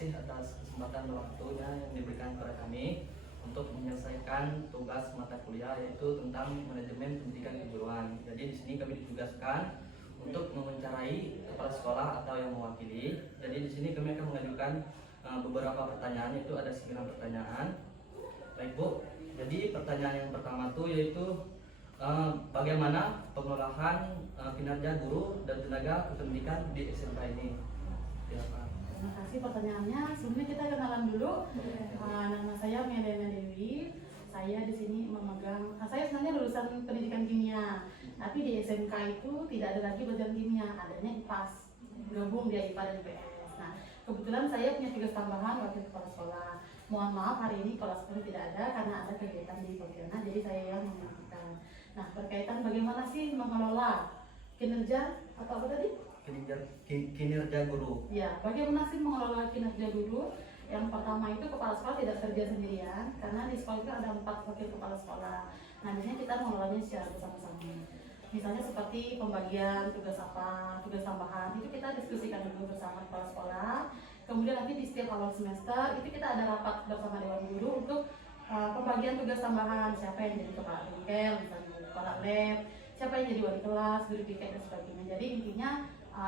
kasih atas kesempatan dan waktunya yang diberikan kepada kami untuk menyelesaikan tugas mata kuliah yaitu tentang manajemen pendidikan kejuruan. Jadi di sini kami ditugaskan untuk mewawancarai kepala sekolah atau yang mewakili. Jadi di sini kami akan mengajukan beberapa pertanyaan, yaitu ada 9 pertanyaan. Baik Bu, jadi pertanyaan yang pertama tuh yaitu bagaimana pengelolaan kinerja guru dan tenaga kependidikan di SMK ini? Ya, Pak. Terima kasih pertanyaannya. Sebelumnya kita kenalan dulu. Nama saya Melena Dewi. Saya di sini memegang. Saya sebenarnya lulusan pendidikan kimia, tapi di SMK itu tidak ada lagi bagian kimia, adanya IPAS. Gabung dia IPA dan IPS. Nah, kebetulan saya punya tugas tambahan wakil kepala sekolah. Mohon maaf hari ini kelas ini tidak ada karena ada kegiatan di Pontianak, jadi saya yang menggantikan. Nah, berkaitan bagaimana sih mengelola kinerja atau apa tadi? Kinerja guru. Ya, bagaimana sih mengelola kinerja guru? Yang pertama itu kepala sekolah tidak kerja sendirian, karena di sekolah itu ada 4 wakil kepala sekolah. Nah, biasanya kita mengelolanya secara bersama-sama. Misalnya seperti pembagian tugas apa, tugas tambahan, itu kita diskusikan dulu bersama kepala sekolah. Kemudian nanti di setiap awal semester itu kita ada rapat bersama dewan guru untuk pembagian tugas tambahan, siapa yang jadi kepala bengkel, misalnya kepala lab, siapa yang jadi wali kelas, guru piket dan sebagainya. Jadi intinya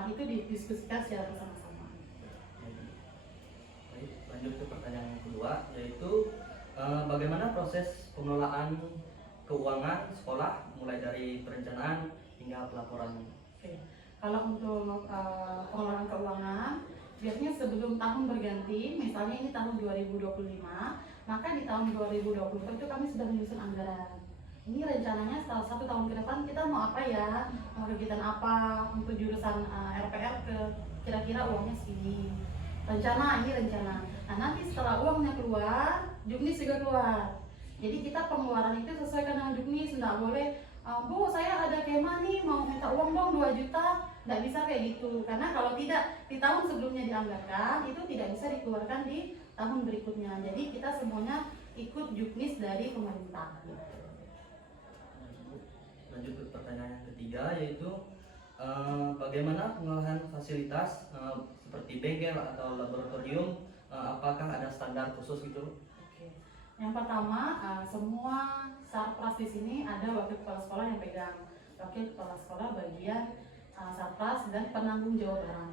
itu didiskusikan secara bersama-sama. Baik, lanjut ke pertanyaan yang kedua, yaitu bagaimana proses pengelolaan keuangan sekolah mulai dari perencanaan hingga pelaporan? Oke. Kalau untuk pengelolaan keuangan, biasanya sebelum tahun berganti, misalnya ini tahun 2025, maka di tahun 2020 itu kami sudah menyusun anggaran. Ini rencananya setelah 1 tahun ke depan kita mau apa ya, mau kegiatan apa untuk jurusan RPR kira-kira uangnya segini. Rencana, ini rencana. Nah, nanti setelah uangnya keluar, juknis juga keluar. Jadi kita pengeluaran itu sesuaikan dengan juknis, nggak boleh Bu, saya ada kemah nih, mau minta uang dong 2 juta. Nggak bisa kayak gitu, karena kalau tidak di tahun sebelumnya dianggarkan, itu tidak bisa dikeluarkan di tahun berikutnya. Jadi kita semuanya ikut juknis dari pemerintah. Lanjut ke pertanyaan yang ketiga, yaitu bagaimana pengolahan fasilitas seperti bengkel atau laboratorium, apakah ada standar khusus gitu? Oke. Yang pertama, semua sarpras di sini ada wakil kepala sekolah yang pegang. Wakil kepala sekolah bagian sarpras dan penanggung jawab barang.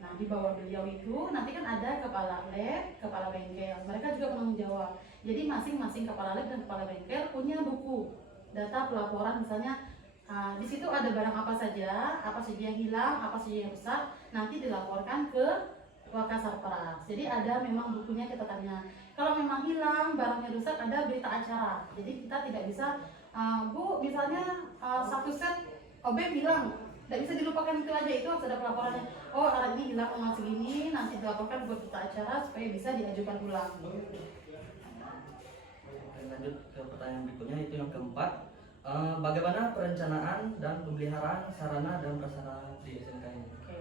Nah, di bawah beliau itu nanti kan ada kepala lab, kepala bengkel. Mereka juga penanggung jawab. Jadi masing-masing kepala lab dan kepala bengkel punya buku data pelaporan, misalnya di situ ada barang apa saja yang hilang, apa saja yang rusak, nanti dilaporkan ke Wakasarpras. Jadi ada memang bukunya catatannya. Kalau memang hilang, barangnya rusak, ada berita acara. Jadi kita tidak bisa, Bu, misalnya 1 set obeng hilang, tidak bisa dilupakan itu aja, itu harus ada pelaporannya. Oh, alat ini hilang uang segini, nanti dilaporkan buat berita acara supaya bisa diajukan ulang. Lanjut ke pertanyaan berikutnya, itu yang keempat, bagaimana perencanaan dan pemeliharaan sarana dan prasarana di SMK ini? Oke.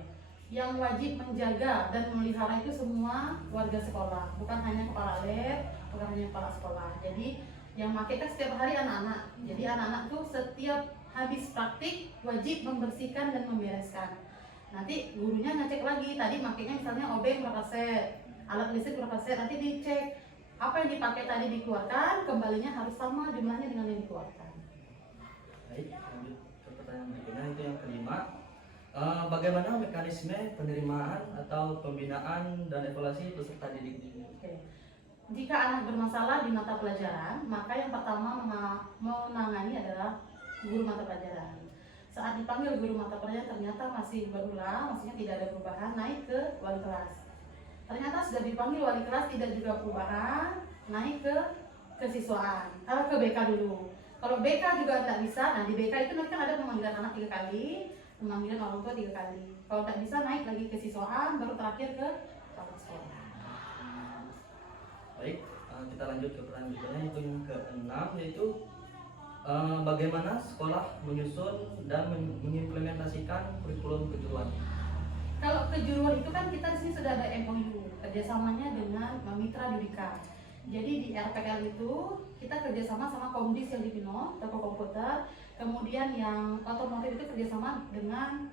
Yang wajib menjaga dan memelihara itu semua warga sekolah, bukan hanya kepala lab, bukan hanya kepala sekolah. Jadi yang pakai kan setiap hari anak-anak. Jadi anak-anak tuh setiap habis praktik wajib membersihkan dan membereskan. Nanti gurunya ngecek lagi, tadi makainya misalnya obeng berapa set, alat listrik berapa set, nanti dicek apa yang dipakai tadi dikeluarkan, kembalinya harus sama jumlahnya dengan yang dikeluarkan. Baik, lanjut ke pertanyaan berikutnya, itu yang kelima, bagaimana mekanisme penerimaan atau pembinaan dan evaluasi peserta didik? Oke. Jika anak bermasalah di mata pelajaran, maka yang pertama menangani adalah guru mata pelajaran. Saat dipanggil guru mata pelajaran ternyata masih berulang, maksudnya tidak ada perubahan, naik ke wali kelas. Ternyata sudah dipanggil wali kelas tidak juga perubahan, naik ke kesiswaan, ke BK dulu. Kalau BK juga tidak bisa, nah di BK itu nanti kan ada pemanggilan anak 3 kali, pemanggilan orang tua 3 kali. Kalau tidak bisa, naik lagi ke siswaan, baru terakhir ke kepala sekolah. Baik, kita lanjut ke pertanyaan berikutnya, itu yang keenam, yaitu bagaimana sekolah menyusun dan mengimplementasikan kurikulum kejuruan? Kalau kejuruan itu kan kita di sini sudah ada MOU kerjasamanya dengan Mitra Dudika. Jadi di RPL itu kita kerjasama sama Komdis yang di Pino, toko komputer. Kemudian yang otomotif itu kerjasama dengan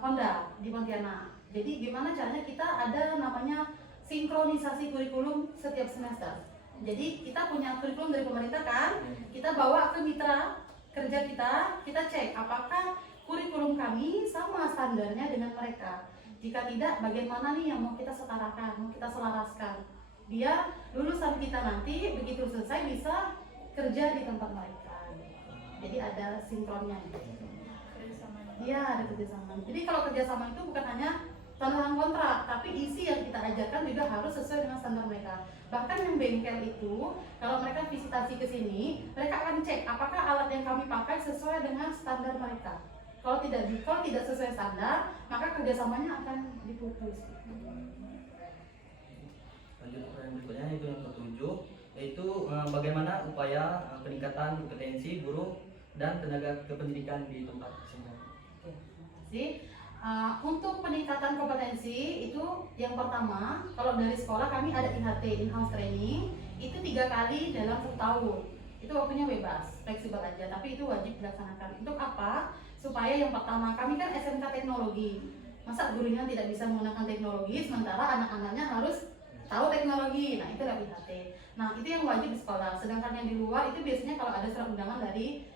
Honda di Pontianak. Jadi gimana caranya kita ada namanya sinkronisasi kurikulum setiap semester. Jadi kita punya kurikulum dari pemerintah kan, kita bawa ke mitra kerja kita cek apakah kurikulum kami sama standarnya dengan mereka. Jika tidak, bagaimana nih yang mau kita setarakan, mau kita selaraskan. Biar lulusan kita nanti begitu selesai bisa kerja di tempat mereka. Jadi ada sinkronnya. Iya, ada kerjasama. Jadi kalau kerjasama itu bukan hanya tanda tangan kontrak, tapi isi yang kita ajarkan juga harus sesuai dengan standar mereka. Bahkan yang bengkel itu, kalau mereka visitasi ke sini, mereka akan cek apakah alat yang kami pakai sesuai dengan standar mereka. Kalau tidak sesuai standar, maka kerjasamanya akan diputus. Lanjut pertanyaan berikutnya, itu yang ketujuh, yaitu bagaimana upaya peningkatan kompetensi guru dan tenaga kependidikan di tempat SMK. Oke, untuk peningkatan kompetensi itu yang pertama, kalau dari sekolah kami ada IHT, in-house training, itu 3 kali dalam 1 tahun. Itu waktunya bebas, fleksibel aja, tapi itu wajib dilaksanakan. Untuk apa? Supaya yang pertama, kami kan SMK teknologi. Masa gurunya tidak bisa menggunakan teknologi, sementara anak-anaknya harus tahu teknologi. Nah, itu adalah IHT. Nah, itu yang wajib di sekolah. Sedangkan yang di luar itu biasanya kalau ada surat undangan dari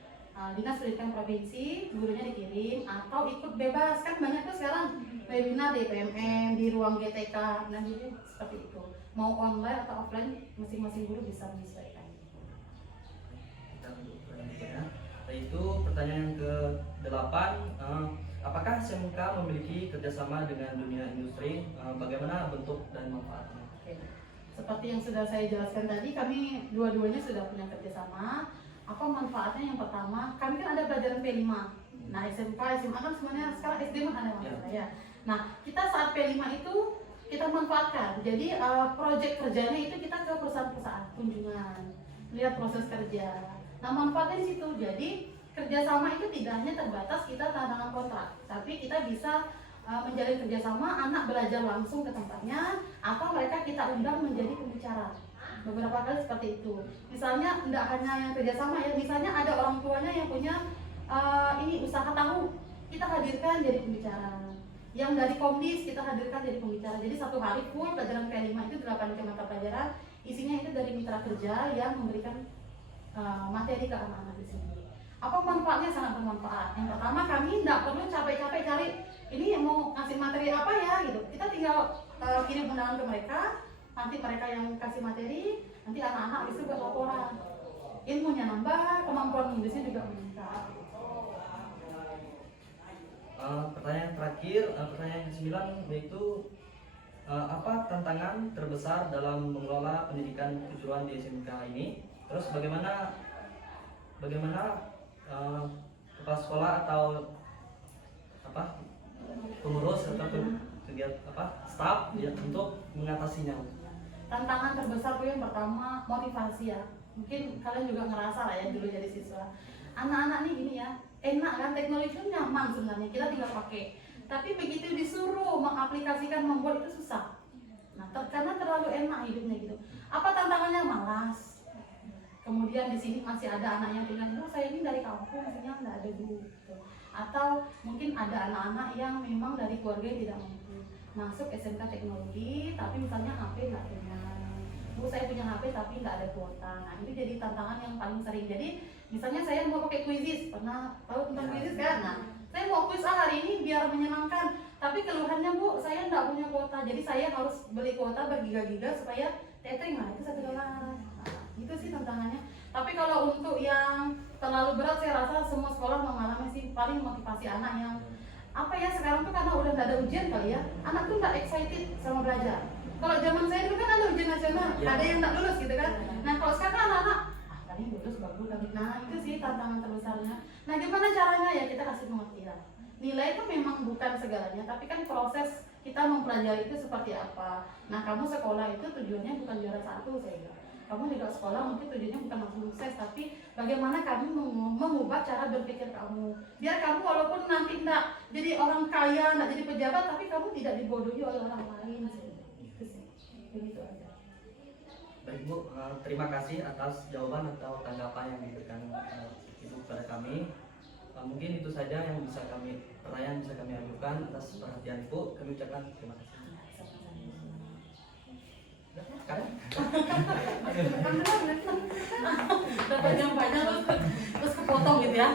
Dinas Pendidikan Provinsi, gurunya dikirim atau ikut bebas. Kan banyak tuh sekarang webinar di PMM, di ruang GTK. Nah, jadi seperti itu. Mau online atau offline, masing-masing guru bisa menyesuaikan. Kita untuk pertanyaannya, yaitu pertanyaan yang ke-8, apakah SMK memiliki kerjasama dengan dunia industri? Bagaimana bentuk dan manfaatnya? Oke. Seperti yang sudah saya jelaskan tadi, kami dua-duanya sudah punya kerjasama. Apa manfaatnya? Yang pertama, kami kan ada pelajaran P5. Nah, SMK, SMA kan semuanya sekarang SD kan ada masalah ya. Nah, kita saat P5 itu kita manfaatkan. Jadi proyek kerjanya itu kita ke perusahaan-perusahaan kunjungan, lihat proses kerja. Nah, manfaatnya di situ. Jadi kerjasama itu tidak hanya terbatas kita tanda tangan kontrak, tapi kita bisa menjalin kerjasama, anak belajar langsung ke tempatnya, atau mereka kita undang menjadi pembicara. Beberapa kali seperti itu. Misalnya tidak hanya yang kerjasama ya, misalnya ada orang tuanya yang punya ini usaha tahu, kita hadirkan jadi pembicara. Yang dari Komdis kita hadirkan jadi pembicara. Jadi 1 hari full pelajaran P5 itu 8 mata pelajaran, isinya itu dari mitra kerja yang memberikan materi ke anak-anak di sini. Apa manfaatnya? Sangat bermanfaat. Yang pertama, kami tidak perlu capek-capek cari ini mau kasih materi apa ya gitu. Kita tinggal kirim undangan ke mereka. Nanti mereka yang kasih materi, nanti anak-anak bisa buat laporan. Ilmunya nambah, kemampuan menulisnya juga meningkat. Pertanyaan terakhir, pertanyaan ke-9, yaitu apa tantangan terbesar dalam mengelola pendidikan kejuruan di SMK ini? Terus bagaimana kepala sekolah atau pengurus atau staf ya, untuk mengatasinya? Tantangan terbesar tuh yang pertama motivasi ya. Mungkin kalian juga ngerasa lah ya dulu jadi siswa. Anak-anak nih gini ya, enak kan, teknologi itu nyaman sebenarnya, kita tinggal pakai. Tapi begitu disuruh mengaplikasikan, membuat itu susah. Nah, karena terlalu enak hidupnya gitu. Apa tantangannya? Malas. Kemudian di sini masih ada anak yang bilang, saya ini dari kampung, maksudnya nggak ada guru. Gitu. Atau mungkin ada anak-anak yang memang dari keluarga yang tidak mampu masuk SMK teknologi, tapi misalnya HP nggak punya. Bu, saya punya HP tapi nggak ada kuota. Nah, itu jadi tantangan yang paling sering. Jadi misalnya saya mau pakai Quizizz, pernah tahu tentang Quizizz kan? Nah, saya mau quiz hari ini biar menyenangkan, tapi keluhannya, Bu, saya nggak punya kuota, jadi saya harus beli kuota bergiga-giga supaya teteng. Nah, itu satu kelas. Nah, itu sih tantangannya. Tapi kalau untuk yang terlalu berat, saya rasa semua sekolah mengalami sih, paling motivasi anak yang apa ya, sekarang tuh karena udah nggak ada ujian kali ya, anak tuh nggak excited sama belajar. Kalau zaman saya dulu kan ada ujian nasional, ada yang nggak lulus gitu kan. Nah, kalau sekarang anak-anak paling lulus bagus kan. Nah, itu sih tantangan terbesarnya. Nah, gimana caranya ya, kita kasih pengertian. Nilai itu memang bukan segalanya, tapi kan proses kita mempelajari itu seperti apa. Nah, kamu sekolah itu tujuannya bukan juara 1, saya bilang. Kamu juga sekolah mungkin tujuannya bukan langsung sukses, tapi bagaimana kamu mengubah cara berpikir kamu. Biar kamu walaupun nanti enggak jadi orang kaya, enggak jadi pejabat, tapi kamu tidak dibodohi oleh orang lain. Itu sih. Begitu aja. Baik Bu, terima kasih atas jawaban atau tanggapan yang diberikan Ibu kepada kami. Mungkin itu saja yang pertanyaan bisa kami ajukan. Atas perhatian Ibu, kami ucapkan terima kasih. Kan? Dapat yang banyak terus kepotong gitu ya.